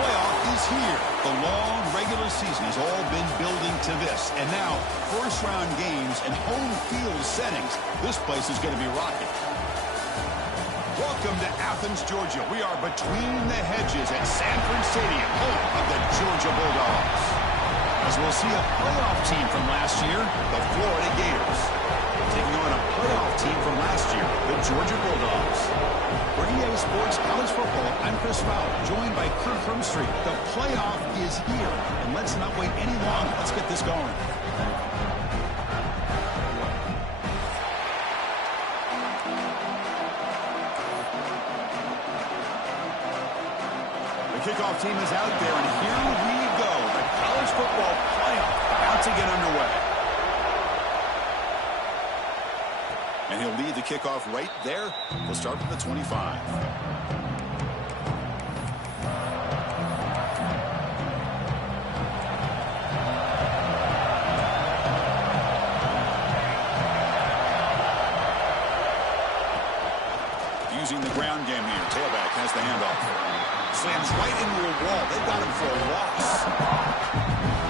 playoff is here. The long regular season has all been building to this. And now, first-round games and home field settings. This place is going to be rocking. Welcome to Athens, Georgia. We are between the hedges at Sanford Stadium, home of the Georgia Bulldogs. As we'll see a playoff team from last year, the Florida Gators, taking on a playoff team from last year, the Georgia Bulldogs. For EA Sports College Football, I'm Chris Fowler, joined by Kirk Hermstreet. The playoff is here, and let's not wait any longer. Let's get this going. The kickoff team is out there, and here we go. The college football playoff about to get underway. And he'll lead the kickoff right there. We'll start from the 25. Using the ground game here. Tailback has the handoff. Slams right into a wall. They got him for a loss.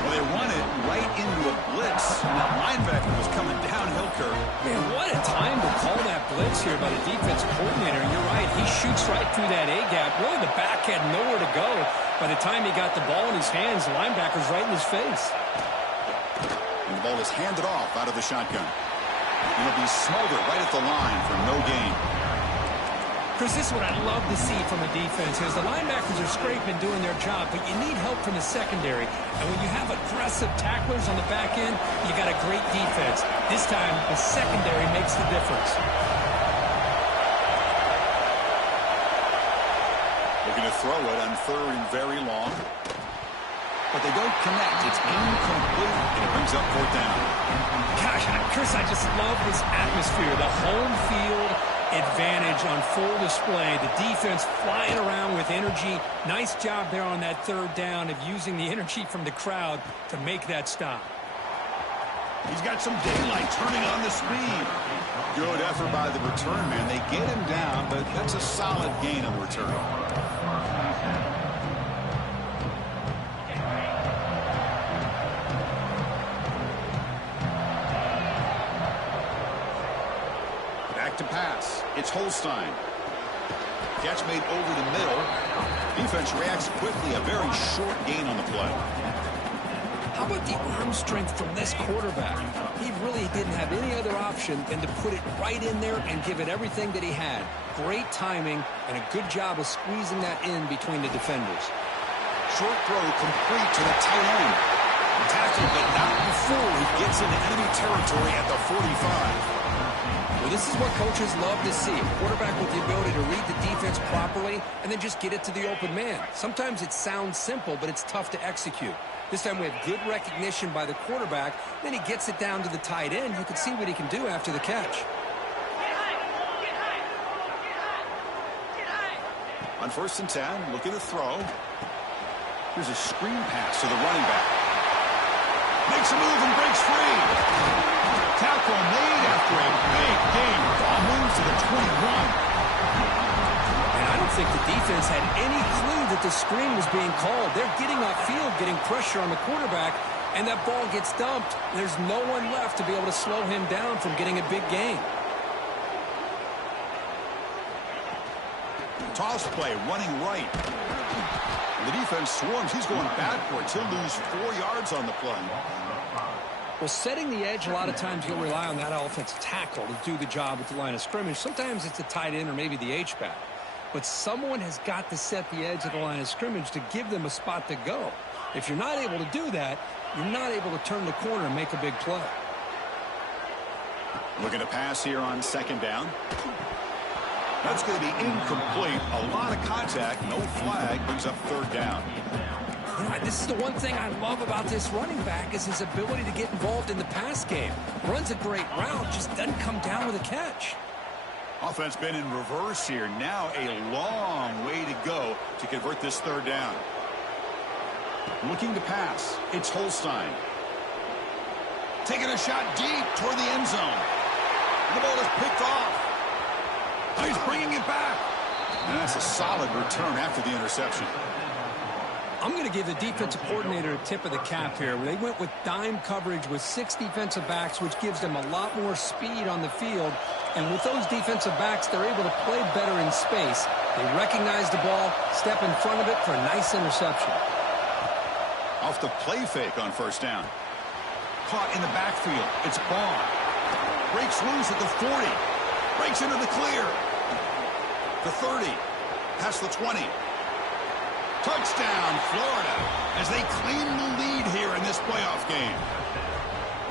Well, they run it right into a blitz. And that linebacker was coming downhill curve. Man, what a time to call that blitz here by the defense coordinator. You're right. He shoots right through that A-gap. Really, the back had nowhere to go. By the time he got the ball in his hands, the linebacker's right in his face. And the ball is handed off out of the shotgun. And he'll be smothered right at the line for no gain. Chris, this is what I love to see from a defense is the linebackers are scraping, doing their job, but you need help from the secondary. And when you have aggressive tacklers on the back end, you got a great defense. This time, the secondary makes the difference. Looking to throw it on third and very long. But they don't connect. It's incomplete, and it brings up fourth down. Gosh, Chris, I just love this atmosphere. The home field advantage on full display. The defense flying around with energy. Nice job there on that third down of using the energy from the crowd to make that stop. He's got some daylight turning on the speed. Good effort by the return man. They get him down, but that's a solid gain on the return. To pass. It's Holstein. Catch made over the middle. Defense reacts quickly. A very short gain on the play. How about the arm strength from this quarterback? He really didn't have any other option than to put it right in there and give it everything that he had. Great timing and a good job of squeezing that in between the defenders. Short throw complete to the tight end. Tackled, but not before he gets into enemy territory at the 45. Well, this is what coaches love to see. A quarterback with the ability to read the defense properly and then just get it to the open man. Sometimes it sounds simple, but it's tough to execute. This time we have good recognition by the quarterback. Then he gets it down to the tight end. You can see what he can do after the catch. On 1st and 10, look at the throw. Here's a screen pass to the running back. Makes a move and breaks free. Tackle made after a big gain. Ball moves to the 21. And I don't think the defense had any clue that the screen was being called. They're getting upfield, getting pressure on the quarterback, and that ball gets dumped. There's no one left to be able to slow him down from getting a big gain. Toss play, running right. The defense swarms. He's going backwards. He'll lose 4 yards on the play. Well, setting the edge, a lot of times you'll rely on that offensive tackle to do the job at the line of scrimmage. Sometimes it's a tight end or maybe the H-back. But someone has got to set the edge of the line of scrimmage to give them a spot to go. If you're not able to do that, you're not able to turn the corner and make a big play. Looking to pass here on 2nd down. That's going to be incomplete. A lot of contact, no flag, brings up 3rd down. You know, this is the one thing I love about this running back is his ability to get involved in the pass game. Runs a great route, just doesn't come down with a catch. Offense been in reverse here. Now a long way to go to convert this 3rd down. Looking to pass. It's Holstein. Taking a shot deep toward the end zone. The ball is picked off. He's bringing it back. And that's a solid return after the interception. I'm going to give the defensive coordinator a tip of the cap here. They went with dime coverage with 6 defensive backs, which gives them a lot more speed on the field. And with those defensive backs, they're able to play better in space. They recognize the ball, step in front of it for a nice interception. Off the play fake on first down. Caught in the backfield. It's Bond. Breaks loose at the 40. Breaks into the clear. The 30. Past the 20. Touchdown, Florida, as they claim the lead here in this playoff game.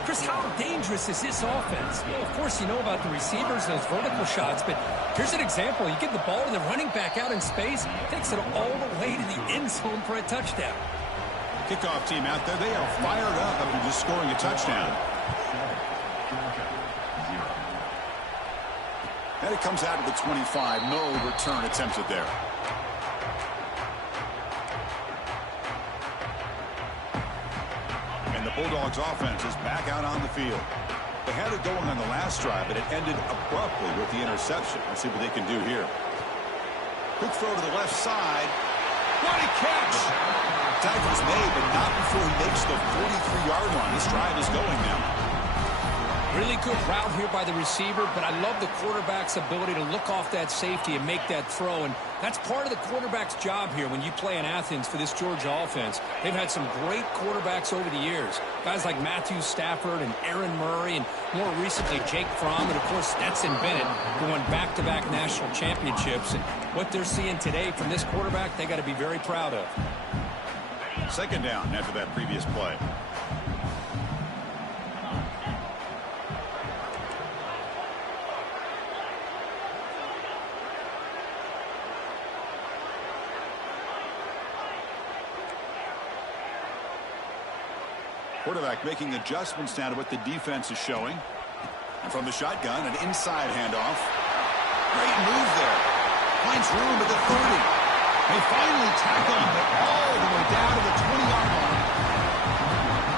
Chris, how dangerous is this offense? Well, of course, you know about the receivers, those vertical shots, but here's an example. You give the ball to the running back out in space, takes it all the way to the end zone for a touchdown. Kickoff team out there, they are fired up after just scoring a touchdown. And it comes out of the 25. No return attempted there. And the Bulldogs offense is back out on the field. They had it going on the last drive, but it ended abruptly with the interception. Let's see what they can do here. Quick throw to the left side. What a catch! Tackle's made, but not before he makes the 43-yard line. This drive is going now. Really good route here by the receiver, but I love the quarterback's ability to look off that safety and make that throw. And that's part of the quarterback's job here when you play in Athens for this Georgia offense. They've had some great quarterbacks over the years. Guys like Matthew Stafford and Aaron Murray, and more recently Jake Fromm, and of course Stetson Bennett, who won back-to-back national championships. And what they're seeing today from this quarterback, they got to be very proud of. Second down after that previous play. Quarterback making adjustments now to what the defense is showing. And from the shotgun, an inside handoff. Great move there. Finds room at the 30. They finally tackle him all the way down to the 20-yard line.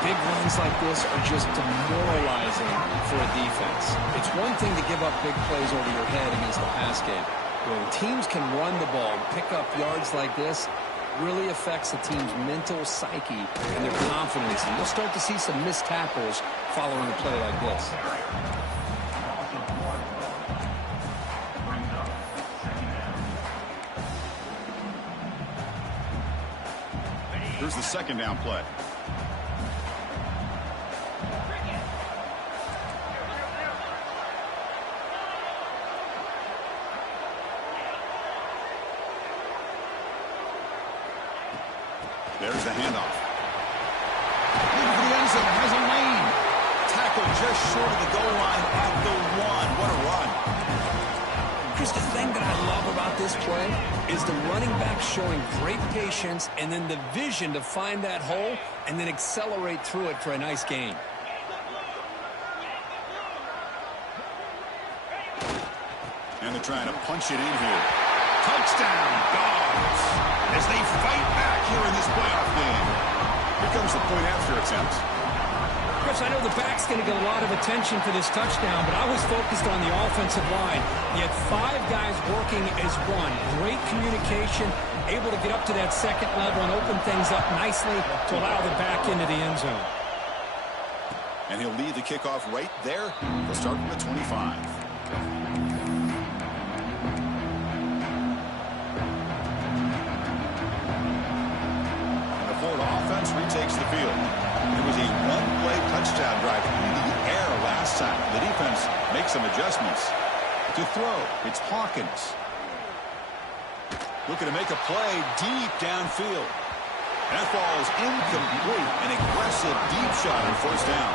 Big runs like this are just demoralizing for a defense. It's one thing to give up big plays over your head against the pass game. When teams can run the ball and pick up yards like this, really affects the team's mental psyche and their confidence. And you'll start to see some missed tackles following a play like this. Here's the second down play. There's the handoff. Looking for the end zone. Has a lane. Tackle just short of the goal line at the 1. What a run. Chris, the thing that I love about this play is the running back showing great patience and then the vision to find that hole and then accelerate through it for a nice gain. And they're trying to punch it in here. Touchdown, Dogs, as they fight back here in this playoff game. Here comes the point after attempt. Chris, I know the back's going to get a lot of attention for this touchdown, but I was focused on the offensive line. You had 5 guys working as one. Great communication, able to get up to that second level and open things up nicely to allow the back into the end zone. And he'll lead the kickoff right there. He'll start from the 25. Offense retakes the field. It was a one-play touchdown drive through the air last time. The defense makes some adjustments. To throw, it's Hawkins. Looking to make a play deep downfield. That ball is incomplete. An aggressive deep shot on first down.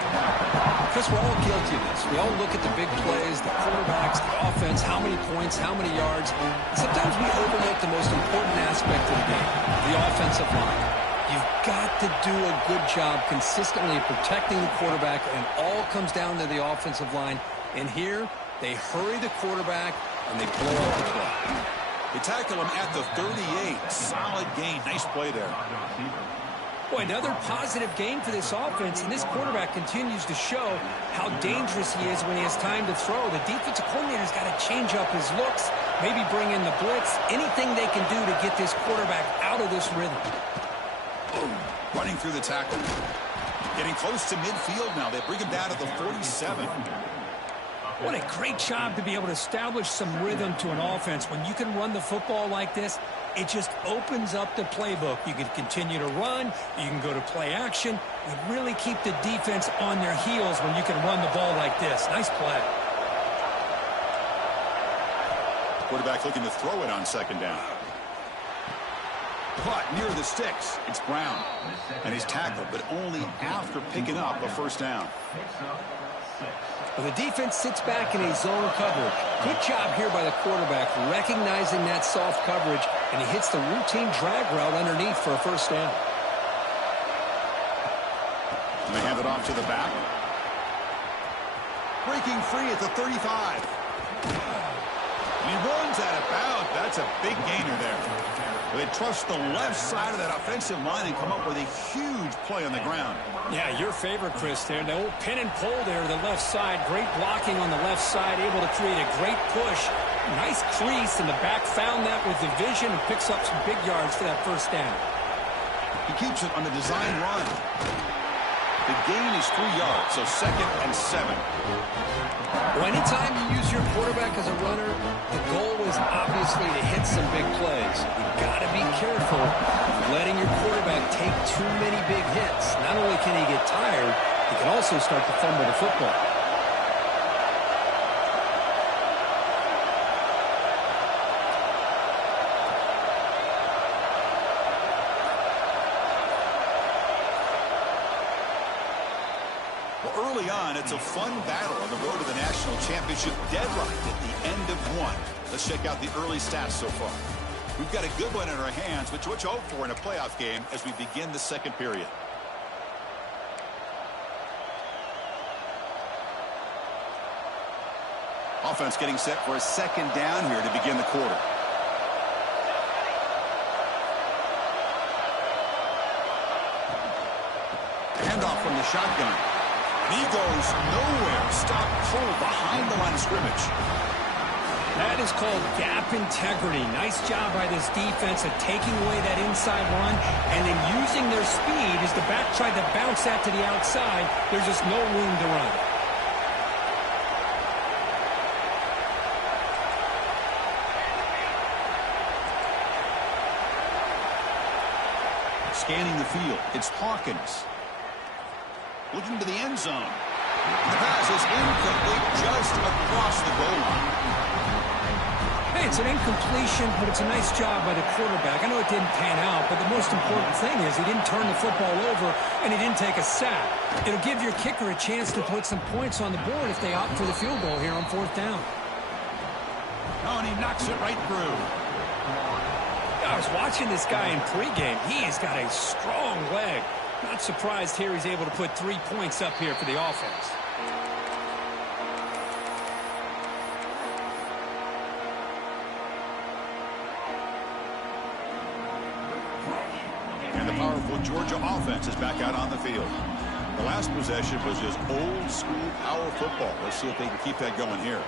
Chris, we're all guilty of this. We all look at the big plays, the quarterbacks, the offense, how many points, how many yards. Sometimes we overlook the most important aspect of the game, the offensive line. You've got to do a good job consistently protecting the quarterback, and it all comes down to the offensive line. And here, they hurry the quarterback, and they blow up the play. They tackle him at the 38. Solid gain. Nice play there. Boy, another positive game for this offense, and this quarterback continues to show how dangerous he is when he has time to throw. The defensive coordinator's got to change up his looks, maybe bring in the blitz, anything they can do to get this quarterback out of this rhythm. running through the tackle. Getting close to midfield now. They bring him down to the 47. What a great job to be able to establish some rhythm to an offense. When you can run the football like this, it just opens up the playbook. You can continue to run. You can go to play action. You really keep the defense on their heels when you can run the ball like this. Nice play. Quarterback looking to throw it on second down. Caught near the sticks. It's Brown. And he's tackled, but only after picking up a first down. Well, the defense sits back in a zone coverage. Good job here by the quarterback recognizing that soft coverage, and he hits the routine drag route underneath for a first down. And they hand it off to the back. Breaking free at the 35. He runs out of bounds. That's a big gainer there. They trust the left side of that offensive line and come up with a huge play on the ground. Yeah, your favorite, Chris, there. The old pin and pull there to the left side. Great blocking on the left side, able to create a great push. Nice crease, and the back found that with the vision and picks up some big yards for that first down. He keeps it on the design run. The gain is 3 yards, so 2nd and 7. Well, anytime you use your quarterback as a runner, the goal is obviously to hit some big plays. You've got to be careful of letting your quarterback take too many big hits. Not only can he get tired, he can also start to fumble the football. Early on, it's a fun battle on the road to the national championship, deadlocked at the end of one. Let's check out the early stats so far. We've got a good one in our hands, which what you hope for in a playoff game as we begin the second period. Offense getting set for a second down here to begin the quarter. Handoff from the shotgun. He goes nowhere. Stop cold behind the line of scrimmage. That is called gap integrity. Nice job by this defense at taking away that inside run and then using their speed as the back tried to bounce that to the outside. There's just no room to run. Scanning the field, it's Hawkins. Looking to the end zone. The pass is incomplete just across the goal line. Hey, it's an incompletion, but it's a nice job by the quarterback. I know it didn't pan out, but the most important thing is he didn't turn the football over and he didn't take a sack. It'll give your kicker a chance to put some points on the board if they opt for the field goal here on 4th down. Oh, and he knocks it right through. I was watching this guy in pregame. He has got a strong leg. Not surprised here he's able to put 3 points up here for the offense. And the powerful Georgia offense is back out on the field. The last possession was just old school power football. Let's see if they can keep that going here.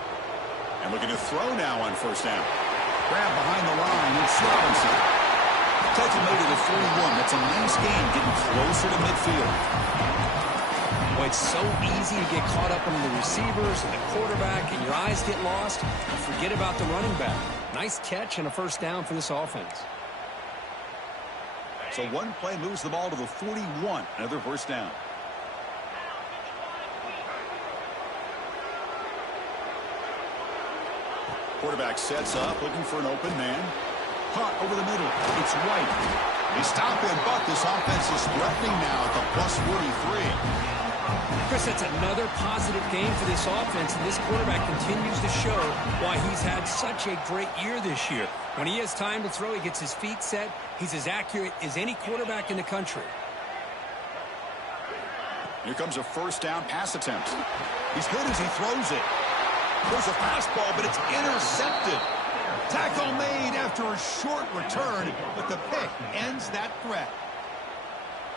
And looking to throw now on 1st down. Grab behind the line. It's Robinson. Tackle made to the 41. That's a nice gain, getting closer to midfield. Boy, it's so easy to get caught up on the receivers and the quarterback, and your eyes get lost. You forget about the running back. Nice catch and a 1st down for this offense. So one play moves the ball to the 41. Another 1st down. Quarterback sets up, looking for an open man. Caught over the middle. It's White. They stop him, but this offense is threatening now at the plus 43. Chris, that's another positive game for this offense, and this quarterback continues to show why he's had such a great year this year. When he has time to throw, he gets his feet set. He's as accurate as any quarterback in the country. Here comes a 1st down pass attempt. He's good as he throws it. There's a fastball, but it's intercepted. Tackle made after a short return, but the pick ends that threat.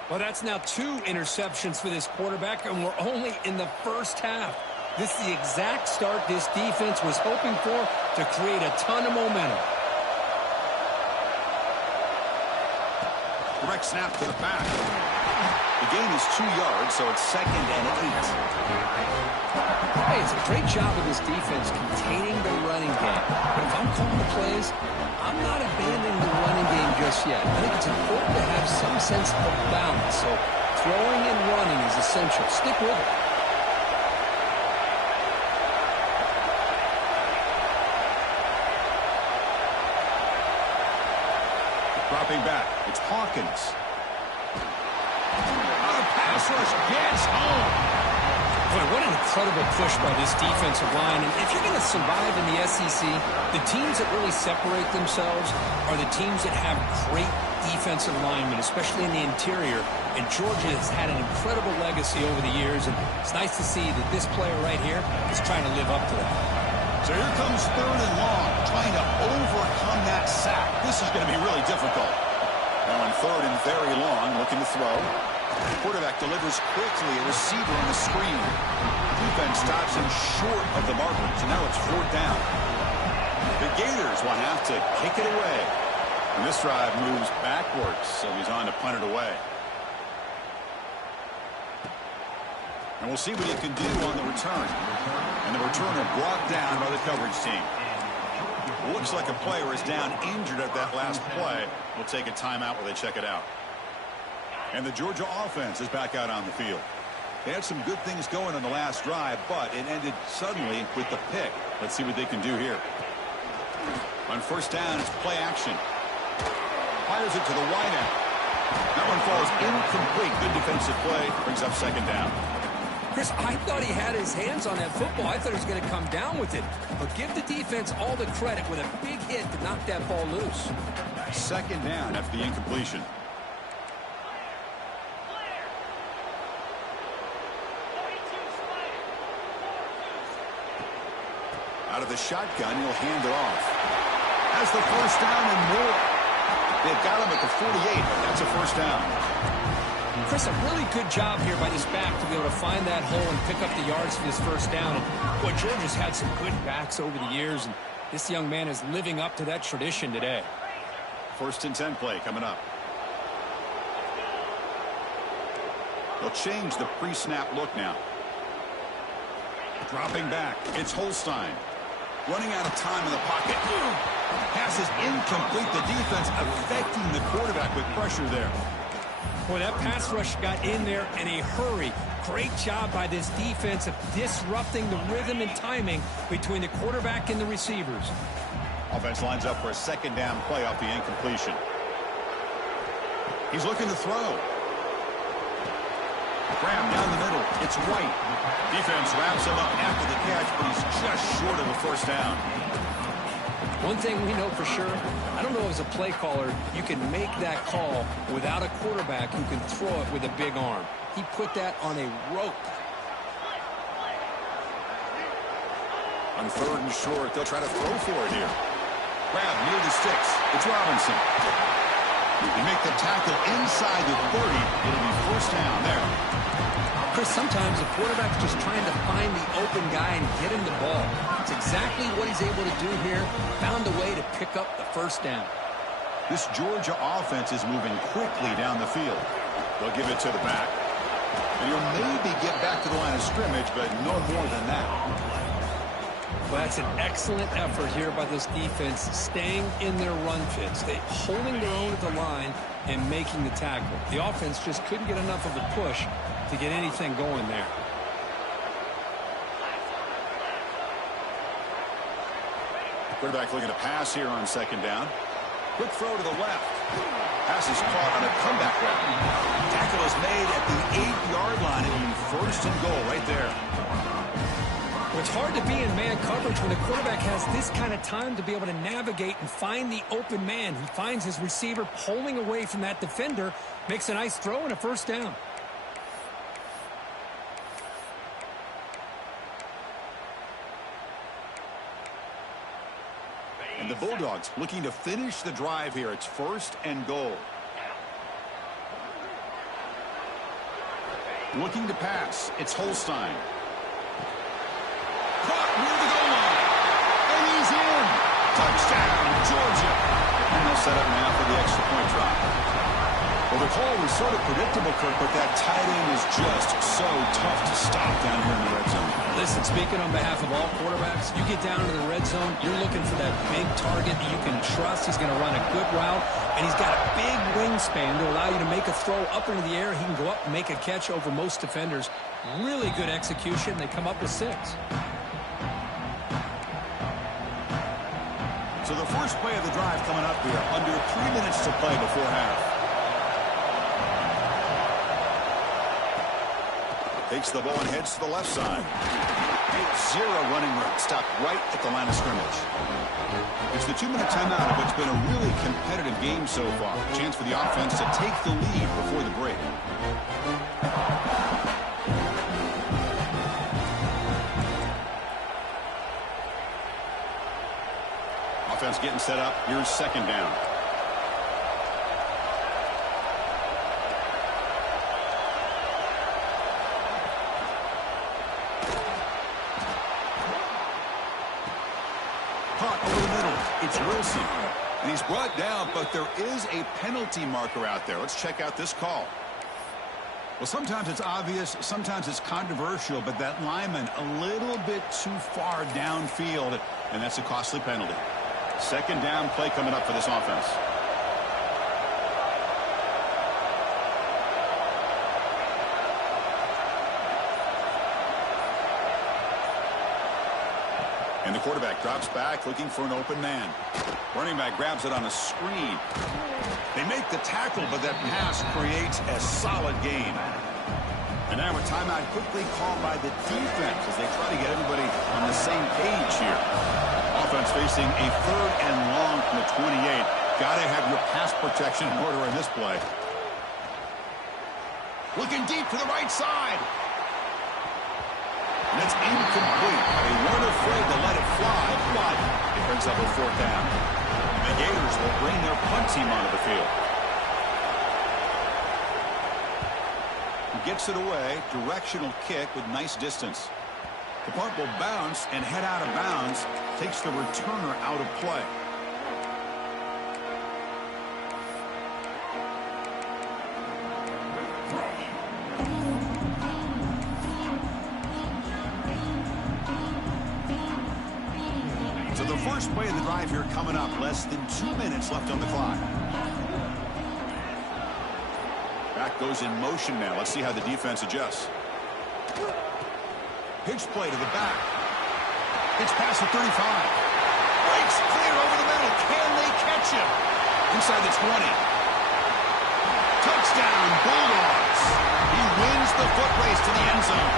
Well, that's now 2 interceptions for this quarterback, and we're only in the 1st half. This is the exact start this defense was hoping for to create a ton of momentum. Direct snap to the back. The gain is 2 yards, so it's 2nd and 8. Hey, it's a great job of this defense containing the running game. But if I'm calling the plays, I'm not abandoning the running game just yet. I think it's important to have some sense of balance. So throwing and running is essential. Stick with it. Dropping back, it's Hawkins. Pass rush gets home. Boy, what an incredible push by this defensive line. And if you're going to survive in the SEC, the teams that really separate themselves are the teams that have great defensive linemen, especially in the interior. And Georgia has had an incredible legacy over the years, and it's nice to see that this player right here is trying to live up to that. So here comes 3rd and long, trying to overcome that sack. This is going to be really difficult. Now on 3rd and very long, looking to throw. The quarterback delivers quickly, a receiver on the screen. Defense stops him short of the marker, so now it's 4th down. The Gators will have to kick it away. And this drive moves backwards, so he's on to punt it away. And we'll see what he can do on the return. And the returner brought down by the coverage team. Looks like a player is down injured at that last play. We'll take a timeout while they check it out. And the Georgia offense is back out on the field. They had some good things going on the last drive, but it ended suddenly with the pick. Let's see what they can do here. On 1st down, it's play action. Fires it to the wideout. That one falls incomplete. Good defensive play. Brings up 2nd down. Chris, I thought he had his hands on that football. I thought he was going to come down with it. But give the defense all the credit with a big hit to knock that ball loose. 2nd down after the incompletion. Out of the shotgun, he'll hand it off. Has the 1st down and more. They've got him at the 48, but that's a 1st down. Chris, a really good job here by this back to be able to find that hole and pick up the yards for this 1st down. And boy, Georgia's had some good backs over the years, and this young man is living up to that tradition today. 1st and 10 play coming up. They'll change the pre-snap look now. Dropping back, it's Holstein. Running out of time in the pocket. Pass is incomplete. The defense affecting the quarterback with pressure there. Boy, that pass rush got in there in a hurry. Great job by this defense of disrupting the rhythm and timing between the quarterback and the receivers. Offense lines up for a 2nd down play off the incompletion. He's looking to throw. Graham down the middle. It's White. Defense wraps him up after the catch, but he's just short of a 1st down. One thing we know for sure, I don't know as a play caller, you can make that call without a quarterback who can throw it with a big arm. He put that on a rope. On 3rd and short, they'll try to throw for it here. Grab near the sticks. It's Robinson. They make the tackle inside the 30. It'll be 1st down there. Chris, sometimes the quarterback's just trying to find the open guy and get him the ball. It's exactly what he's able to do here. Found a way to pick up the 1st down. This Georgia offense is moving quickly down the field. They'll give it to the back. And he'll maybe get back to the line of scrimmage, but no more than that. Well, that's an excellent effort here by this defense, staying in their run fits. They holding their own at the line and making the tackle. The offense just couldn't get enough of a push to get anything going there. Quarterback looking to pass here on 2nd down. Quick throw to the left. Pass is caught on a comeback route. Tackle is made at the 8-yard line. It'll be 1st and goal right there. It's hard to be in man coverage when the quarterback has this kind of time to be able to navigate and find the open man. He finds his receiver pulling away from that defender, makes a nice throw and a 1st down. And the Bulldogs looking to finish the drive here. It's 1st and goal. Looking to pass. It's Holstein. Caught near the goal line. And he's in. Touchdown, Georgia. And they'll set up now for the extra point try. Well, the call was sort of predictable, Kirk, but that tight end is just so tough to stop down here in the red zone. Listen, speaking on behalf of all quarterbacks, you get down to the red zone, you're looking for that big target that you can trust. He's going to run a good route, and he's got a big wingspan to allow you to make a throw up into the air. He can go up and make a catch over most defenders. Really good execution. They come up with 6. So the first play of the drive coming up here, under 3 minutes to play before half. Takes the ball and heads to the left side. 0 running room. Stopped right at the line of scrimmage. It's the 2-minute timeout of what's been a really competitive game so far. Chance for the offense to take the lead before the break. Offense getting set up. Here's second down. It's Wilson, and he's brought down, but there is a penalty marker out there. Let's check out this call. Well, sometimes it's obvious, sometimes it's controversial, but that lineman a little bit too far downfield, and that's a costly penalty. Second down play coming up for this offense. And the quarterback drops back looking for an open man. Running back grabs it on a screen. They make the tackle, but that pass creates a solid gain. And now a timeout quickly called by the defense as they try to get everybody on the same page here. Offense facing a 3rd and long from the 28. Got to have your pass protection in order in this play. Looking deep to the right side. And it's incomplete. They weren't afraid to let it fly, but it brings up a 4th down. And the Gators will bring their punt team onto the field. He gets it away. Directional kick with nice distance. The punt will bounce and head out of bounds. Takes the returner out of play. So the first play of the drive here coming up. Less than 2 minutes left on the clock. Back goes in motion now. Let's see how the defense adjusts. Pitch play to the back. It's past the 35. Breaks clear over the middle. Can they catch him? Inside the 20. Touchdown, Bulldogs. He wins the foot race to the end zone.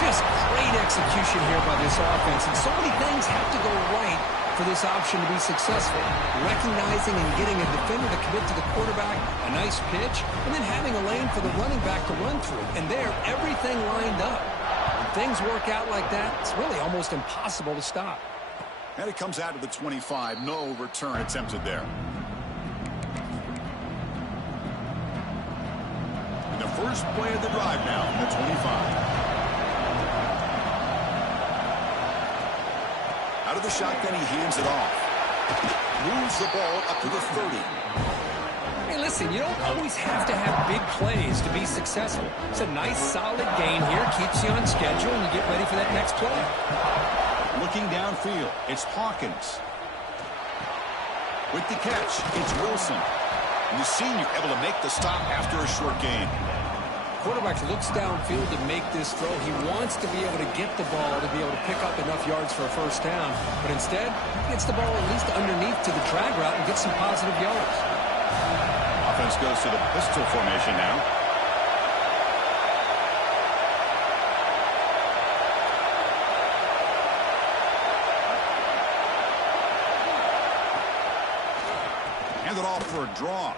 Just great execution here by this offense, and so many things have to go right for this option to be successful. Recognizing and getting a defender to commit to the quarterback, a nice pitch, and then having a lane for the running back to run through. And there, everything lined up. When things work out like that, it's really almost impossible to stop. And it comes out to the 25. No return attempted there. And the first play of the drive now from the 25. Out of the shotgun, he hands it off. Moves the ball up to the 30. Hey, listen, you don't always have to have big plays to be successful. It's a nice, solid gain here. Keeps you on schedule, and you get ready for that next play. Looking downfield, it's Hawkins. With the catch, it's Wilson. And the senior able to make the stop after a short gain. Quarterback looks downfield to make this throw. He wants to be able to get the ball to be able to pick up enough yards for a first down. But instead, he gets the ball at least underneath to the drag route and gets some positive yards. Offense goes to the pistol formation now. Hand it off for a draw.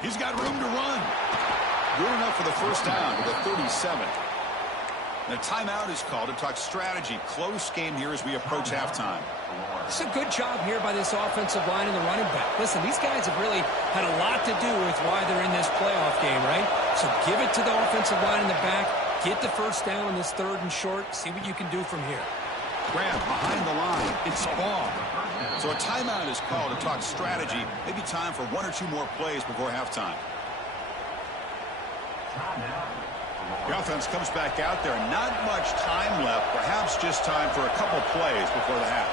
He's got room to run. Good enough for the first down with a 37. The timeout is called to talk strategy. Close game here as we approach halftime. It's a good job here by this offensive line and the running back. Listen, these guys have really had a lot to do with why they're in this playoff game, right? So give it to the offensive line in the back. Get the first down on this 3rd and short. See what you can do from here. Grab behind the line. It's Ball. So a timeout is called to talk strategy. Maybe time for 1 or 2 more plays before halftime. The offense comes back out there. Not much time left. Perhaps just time for a couple plays before the half.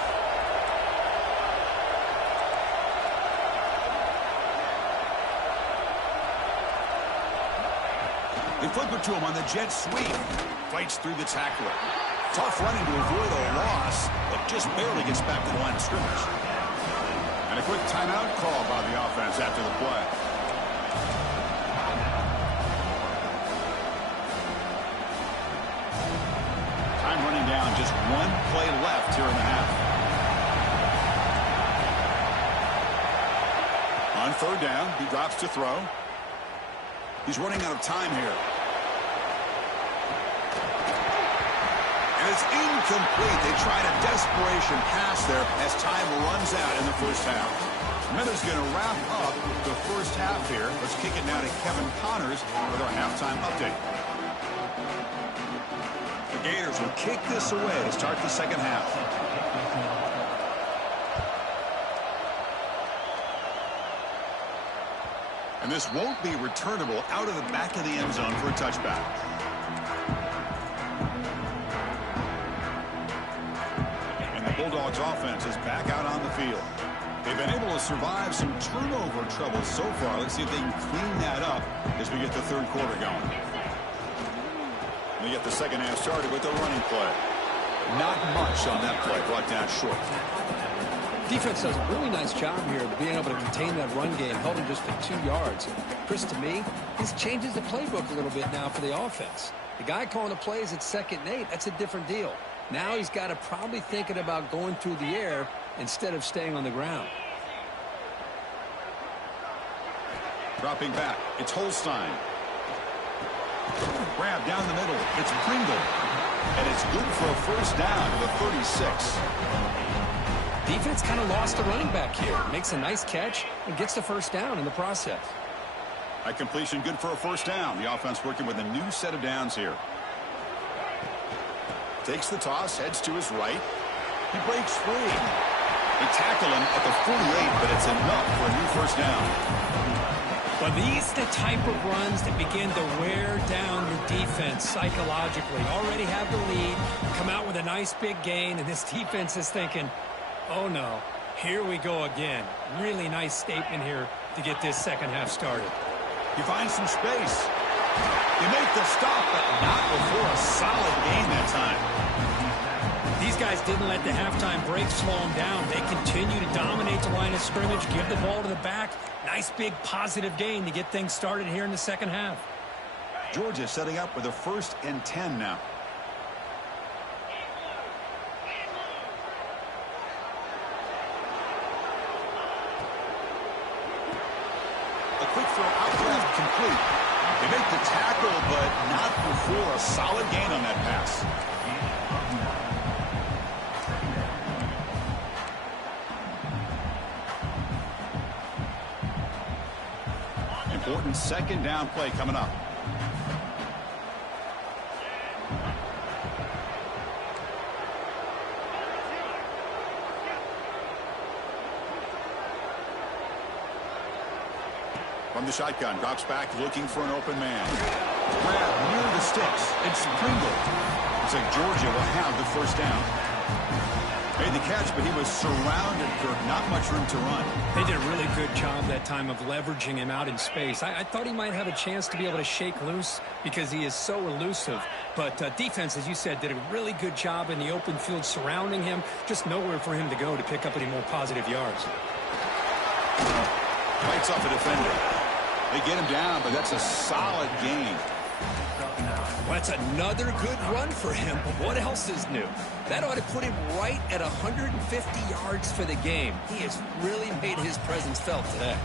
They flip it to him on the jet sweep. Fights through the tackler. Tough running to avoid a loss, but just barely gets back to the line of scrimmage. And a quick timeout call by the offense after the play. Time running down, just 1 play left here in the half. On 3rd down, he drops to throw. He's running out of time here. And it's incomplete. They tried a desperation pass there as time runs out in the first half. Miller's going to wrap up the first half here. Let's kick it now to Kevin Connors with our halftime update. The Gators will kick this away to start the second half. And this won't be returnable out of the back of the end zone for a touchback. And the Bulldogs offense is back out on the field. They've been able to survive some turnover trouble so far. Let's see if they can clean that up as we get the third quarter going. They get the second half started with the running play. Not much on that play, brought down short. Defense does a really nice job here of being able to contain that run game, held him just for 2 yards. Chris, to me, this changes the playbook a little bit now for the offense. The guy calling the plays at 2nd and 8, that's a different deal. Now he's got to probably thinking about going through the air instead of staying on the ground. Dropping back, it's Holstein. Grab down the middle, it's Pringle. And it's good for a first down to the 36. Defense kind of lost the running back here. Makes a nice catch and gets the first down in the process. A completion good for a first down. The offense working with a new set of downs here. Takes the toss, heads to his right. He breaks free. They tackle him at the 48, but it's enough for a new first down. But these are the type of runs that begin to wear down your defense psychologically. Already have the lead, come out with a nice big gain, and this defense is thinking, oh no, here we go again. Really nice statement here to get this second half started. You find some space. You make the stop, but not before a solid gain that time. These guys didn't let the halftime break slow them down. They continue to dominate the line of scrimmage, give the ball to the back. Nice big positive gain to get things started here in the second half. Georgia setting up with a 1st and 10 now. A quick throw out left, complete. They make the tackle, but not before a solid gain on that pass. Important second down play coming up. From the shotgun, drops back, looking for an open man. Grab near the sticks. It's Pringle. Looks like Georgia will have the first down. Made the catch, but he was surrounded, Kirk. Not much room to run. They did a really good job that time of leveraging him out in space. I thought he might have a chance to be able to shake loose because he is so elusive. But defense, as you said, did a really good job in the open field surrounding him. Just nowhere for him to go to pick up any more positive yards. Fights off a defender. They get him down, but that's a solid gain. Well, that's another good run for him, but what else is new? That ought to put him right at 150 yards for the game. He has really made his presence felt today.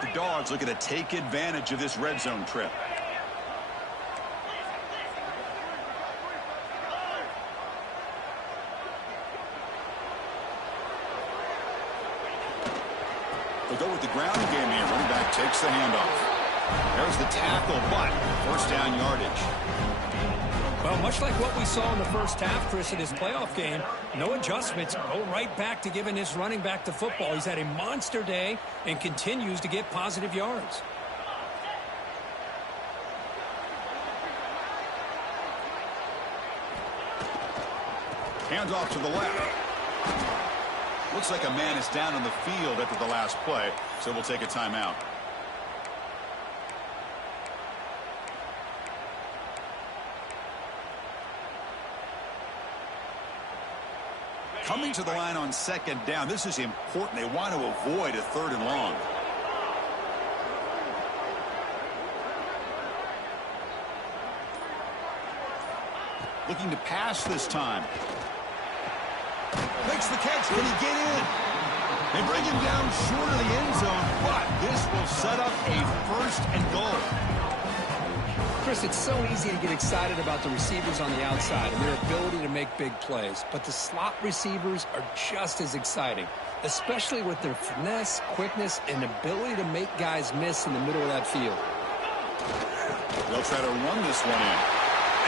The Dogs looking to take advantage of this red zone trip. They'll go with the ground game here. Running back takes the handoff. There's the tackle, but first down yardage. Well, much like what we saw in the first half, Chris, in this playoff game, no adjustments. Go right back to giving his running back to football. He's had a monster day and continues to get positive yards. Hands off to the left. Looks like a man is down on the field after the last play, so we'll take a timeout. Coming to the line on second down, this is important. They want to avoid a 3rd and long. Looking to pass this time. Makes the catch. Can he get in? They bring him down short of the end zone, but this will set up a 1st and goal. Chris, it's so easy to get excited about the receivers on the outside and their ability to make big plays, but the slot receivers are just as exciting, especially with their finesse, quickness, and ability to make guys miss in the middle of that field. They'll try to run this one in.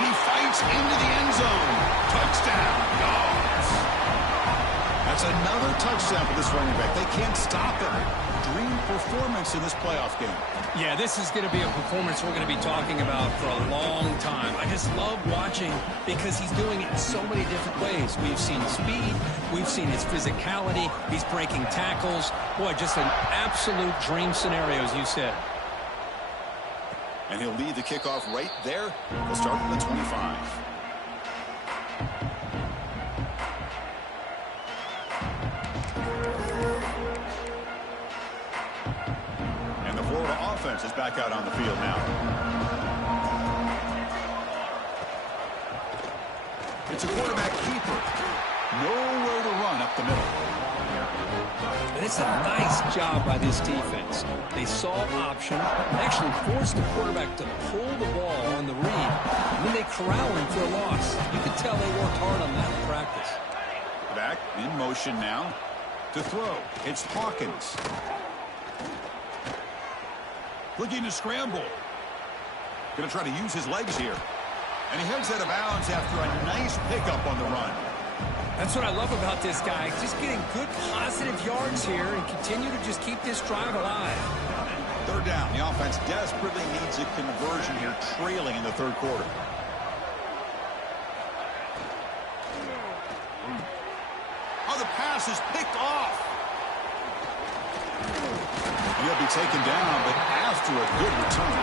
And he fights into the end zone. Touchdown, Dogs. That's another touchdown for this running back. They can't stop him. Dream performance in this playoff game. Yeah, this is going to be a performance we're going to be talking about for a long time. I just love watching because he's doing it in so many different ways. We've seen speed. We've seen his physicality. He's breaking tackles. Boy, just an absolute dream scenario, as you said. And he'll lead the kickoff right there. We'll start from the 25. And the Florida offense is back out on the field now. It's a quarterback keeper. Nowhere to run up the middle. And it's a nice job by this defense. They saw option, actually forced the quarterback to pull the ball on the read, and then they corral him for a loss. You could tell they worked hard on that in practice. Back in motion now to throw. It's Hawkins. Looking to scramble. Going to try to use his legs here. And he heads out of bounds after a nice pickup on the run. That's what I love about this guy. Just getting good positive yards here and continue to just keep this drive alive. 3rd down. The offense desperately needs a conversion here, trailing in the 3rd quarter. Oh, the pass is picked off. He'll be taken down, but after a good return.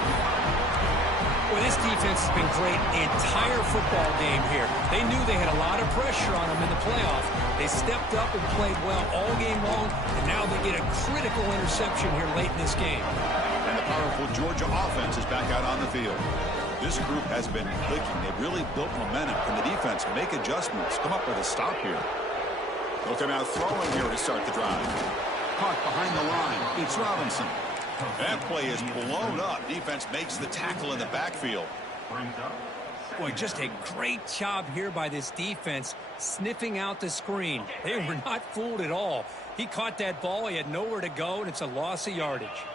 Well, this defense has been great the entire football game here. They knew they had a lot of pressure on them in the playoff. They stepped up and played well all game long, and now they get a critical interception here late in this game. And the powerful Georgia offense is back out on the field. This group has been clicking. They've really built momentum. Can the defense make adjustments? Come up with a stop here. They'll come out throwing here to start the drive. Caught behind the line. It's Robinson. That play is blown up. Defense makes the tackle in the backfield. Boy, just a great job here by this defense, sniffing out the screen. They were not fooled at all. He caught that ball. He had nowhere to go, and it's a loss of yardage.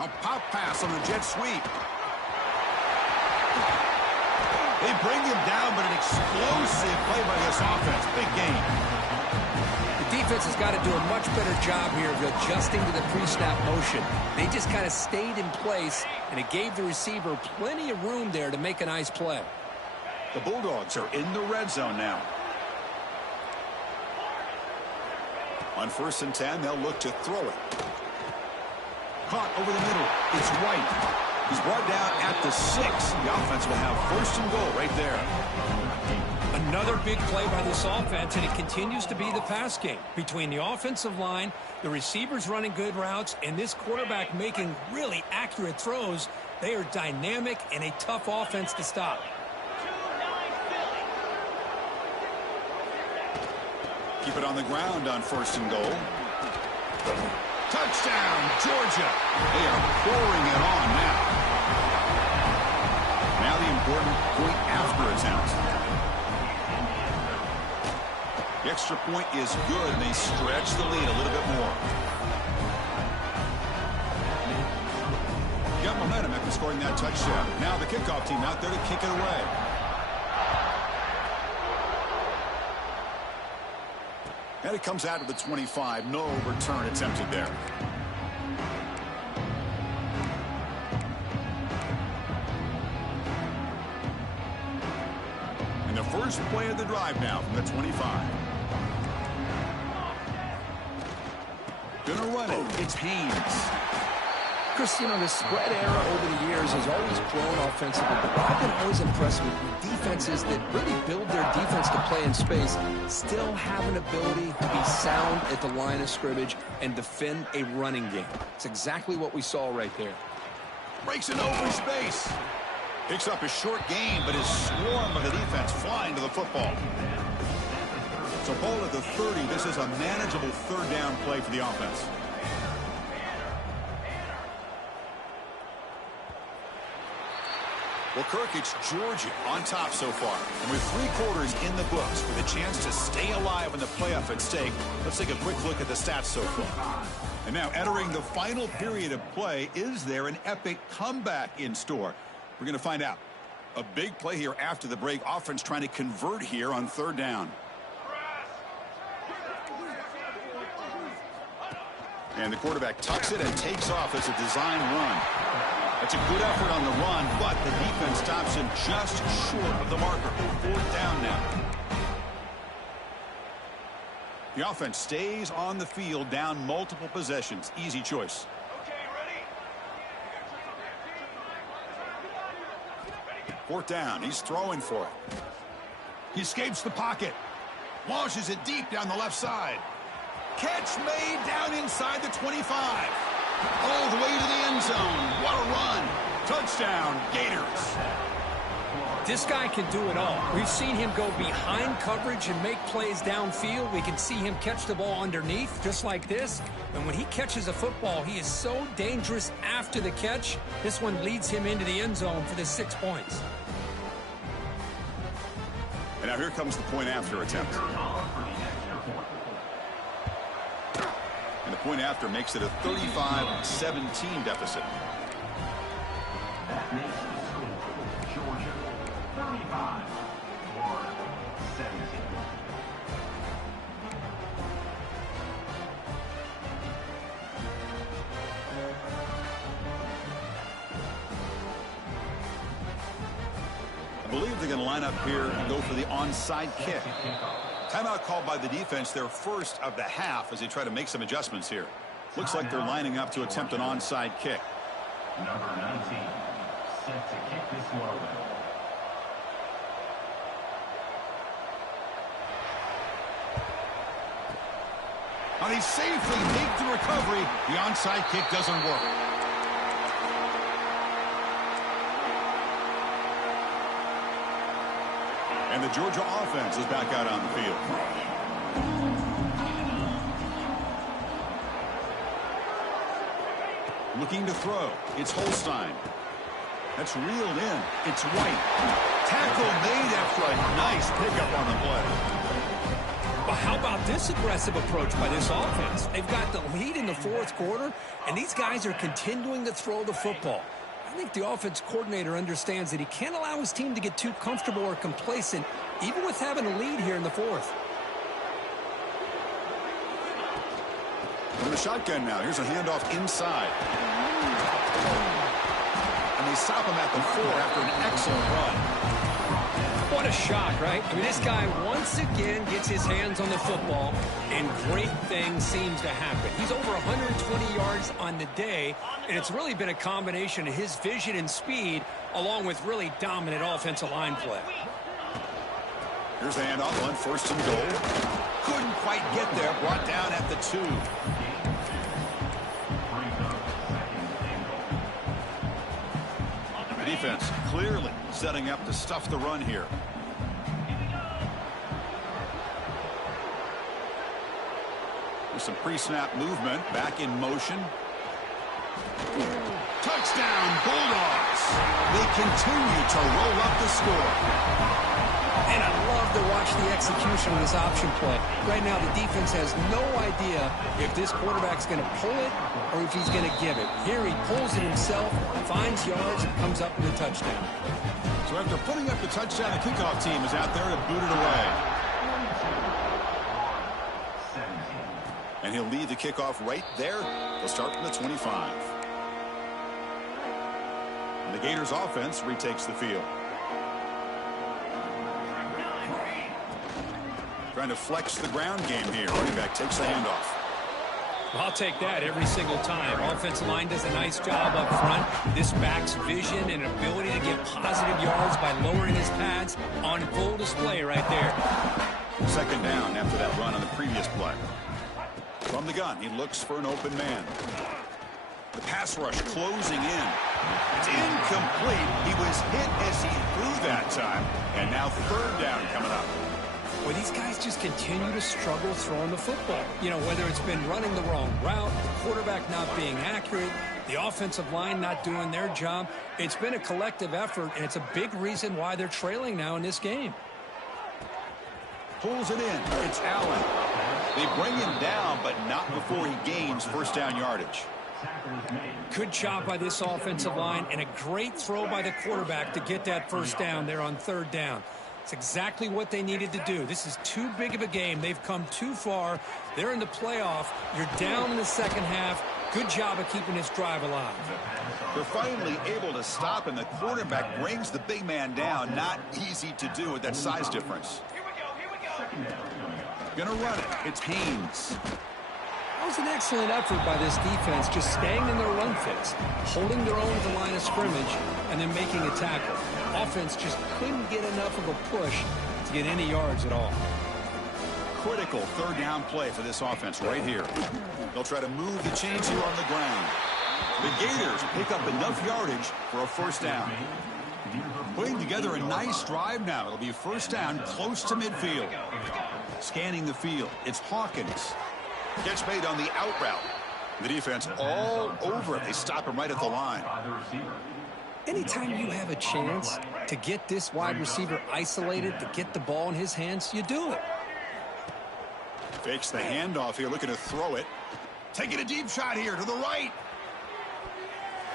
A pop pass on the jet sweep. They bring him down, but an explosive play by this offense. Big game. The defense has got to do a much better job here of adjusting to the pre-snap motion. They just kind of stayed in place, and it gave the receiver plenty of room there to make a nice play. The Bulldogs are in the red zone now. On 1st and 10, they'll look to throw it. Caught over the middle. It's White. He's brought down at the 6. The offense will have 1st and goal right there. Another big play by this offense, and it continues to be the pass game. Between the offensive line, the receivers running good routes, and this quarterback making really accurate throws, they are dynamic and a tough offense to stop. Keep it on the ground on 1st and goal. Touchdown, Georgia. They are pouring it on now. Now the important point after attempt. The extra point is good, and they stretch the lead a little bit more. Got momentum at in scoring that touchdown. Now the kickoff team out there to kick it away. And it comes out of the 25. No return attempted there. And the first play of the drive now from the 25. Gonna run it. It's Haynes. Chris, you know, the spread era over the years has always grown offensively, but I've been always impressed with defenses that really build their defense to play in space, still have an ability to be sound at the line of scrimmage and defend a running game. It's exactly what we saw right there. Breaks it over space. Picks up a short gain, but his swarm of the defense flying to the football. So ball at the 30. This is a manageable third down play for the offense. Well, Kirk, it's Georgia on top so far. And with 3 quarters in the books with a chance to stay alive in the playoff at stake, let's take a quick look at the stats so far. And now entering the final period of play, is there an epic comeback in store? We're going to find out. A big play here after the break. Offense trying to convert here on third down. And the quarterback tucks it and takes off as a design run. That's a good effort on the run, but the defense stops him just short of the marker. Fourth down now. The offense stays on the field, down multiple possessions. Easy choice. Okay, ready? Fourth down. He's throwing for it. He escapes the pocket. Launches it deep down the left side. Catch made down inside the 25. All the way to the end zone. What a run. Touchdown, Gators. This guy can do it all. We've seen him go behind coverage and make plays downfield. We can see him catch the ball underneath, just like this. And when he catches a football, he is so dangerous after the catch. This one leads him into the end zone for the 6 points. And now here comes the point after attempt. And the point after makes it a 35-17 deficit. That makes the score Georgia 35, Florida 17. I believe they're going to line up here and go for the onside kick. Timeout called by the defense, their first of the half, as they try to make some adjustments here. Looks like they're lining up to attempt an onside kick. Number 19, set to kick this one away. And he safely made the recovery. The onside kick doesn't work. And the Georgia offense is back out on the field. Looking to throw. It's Holstein. That's reeled in. It's White. Tackle made after a nice pickup on the play. But how about this aggressive approach by this offense? They've got the lead in the fourth quarter, and these guys are continuing to throw the football. I think the offense coordinator understands that he can't allow his team to get too comfortable or complacent, even with having a lead here in the fourth. From the shotgun now. Here's a handoff inside. And they stop him at the 4 after an excellent run. What a shot, right? I mean, this guy once again gets his hands on the football, and great things seems to happen. He's over 120 yards on the day, and it's really been a combination of his vision and speed, along with really dominant offensive line play. Here's the handoff on first and goal. Couldn't quite get there. Brought down at the 2. The defense clearly setting up to stuff the run here. With some pre-snap movement, back in motion. Touchdown, Bulldogs. They continue to roll up the score. And I love to watch the execution of this option play. Right now, the defense has no idea if this quarterback's going to pull it or if he's going to give it. Here he pulls it himself, finds yards, and comes up with a touchdown. So after putting up the touchdown, the kickoff team is out there to boot it away. And he'll lead the kickoff right there. They'll start from the 25. And the Gators offense retakes the field. Trying to flex the ground game here. Running back takes the handoff. I'll take that every single time. Offensive line does a nice job up front. This back's vision and ability to get positive yards by lowering his pads on full display right there. Second down after that run on the previous play. From the gun, he looks for an open man. The pass rush closing in. It's incomplete. He was hit as he threw that time. And now third down coming up. Well, these guys just continue to struggle throwing the football. You know, whether it's been running the wrong route, the quarterback not being accurate, the offensive line not doing their job. It's been a collective effort, and it's a big reason why they're trailing now in this game. Pulls it in. It's Allen. They bring him down, but not before he gains first down yardage. Good job by this offensive line, and a great throw by the quarterback to get that first down there on third down. It's exactly what they needed to do. This is too big of a game. They've come too far. They're in the playoff. You're down in the second half. Good job of keeping this drive alive. They're finally able to stop, and the quarterback brings the big man down. Not easy to do with that size difference. Gonna run it. It's Haynes. That was an excellent effort by this defense, just staying in their run fits, holding their own at the line of scrimmage, and then making a tackle. Offense just couldn't get enough of a push to get any yards at all. Critical third down play for this offense right here. They'll try to move the chains here on the ground. The Gators pick up enough yardage for a first down. Putting together a nice drive now. It'll be first down close to midfield. Scanning the field. It's Hawkins. Catch made on the out route. The defense all over it. They stop him right at the line. Anytime you have a chance to get this wide receiver isolated, to get the ball in his hands, you do it. Fakes the handoff here, looking to throw it. Taking a deep shot here to the right.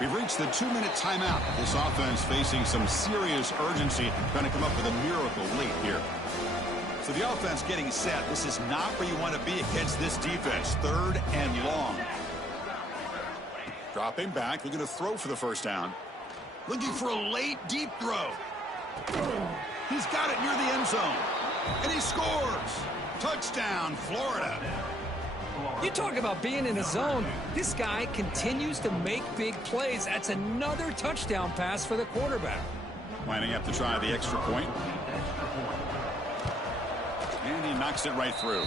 We've reached the 2-minute timeout. This offense facing some serious urgency, trying to come up with a miracle late here. So the offense getting set. This is not where you want to be against this defense. Third and long. Dropping back, looking to throw for the first down. Looking for a late, deep throw. He's got it near the end zone. And he scores. Touchdown, Florida. You talk about being in a zone. This guy continues to make big plays. That's another touchdown pass for the quarterback. Lining up to try the extra point. And he knocks it right through.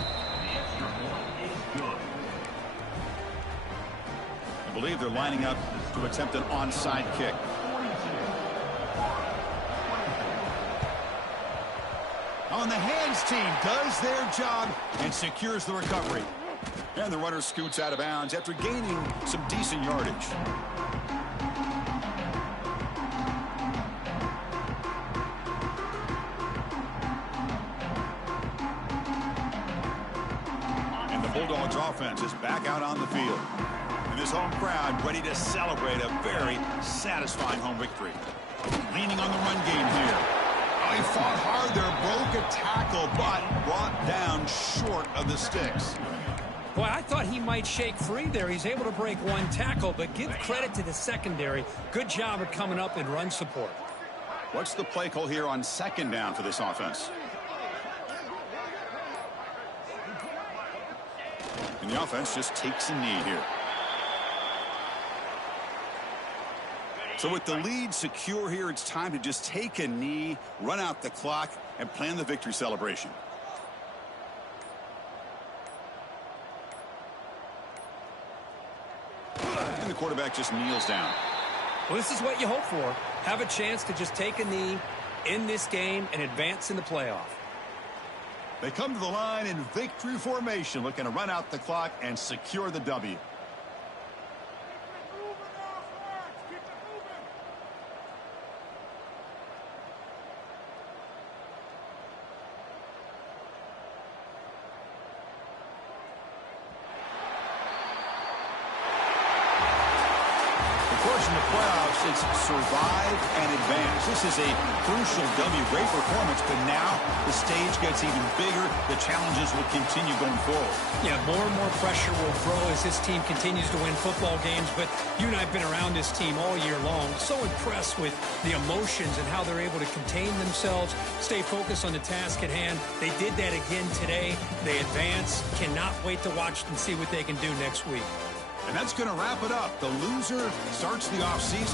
I believe they're lining up to attempt an onside kick. On the hands team does their job and secures the recovery. And the runner scoots out of bounds after gaining some decent yardage. And the Bulldogs offense is back out on the field. And this home crowd ready to celebrate a very satisfying home victory. Leaning on the run game here. He fought hard there, broke a tackle, but brought down short of the sticks. Boy, I thought he might shake free there. He's able to break one tackle, but give credit to the secondary. Good job of coming up in run support. What's the play call here on second down for this offense? And the offense just takes a knee here. So with the lead secure here, it's time to just take a knee, run out the clock, and plan the victory celebration. And the quarterback just kneels down. Well, this is what you hope for. Have a chance to just take a knee in this game and advance in the playoff. They come to the line in victory formation, looking to run out the clock and secure the W. in the playoffs, it's survive and advance. This is a crucial W. Great performance, but now the stage gets even bigger. The challenges will continue going forward. Yeah, more and more pressure will grow as this team continues to win football games, but you and I have been around this team all year long. So impressed with the emotions and how they're able to contain themselves, stay focused on the task at hand. They did that again today. They advance. Cannot wait to watch and see what they can do next week. And that's going to wrap it up. The loser starts the offseason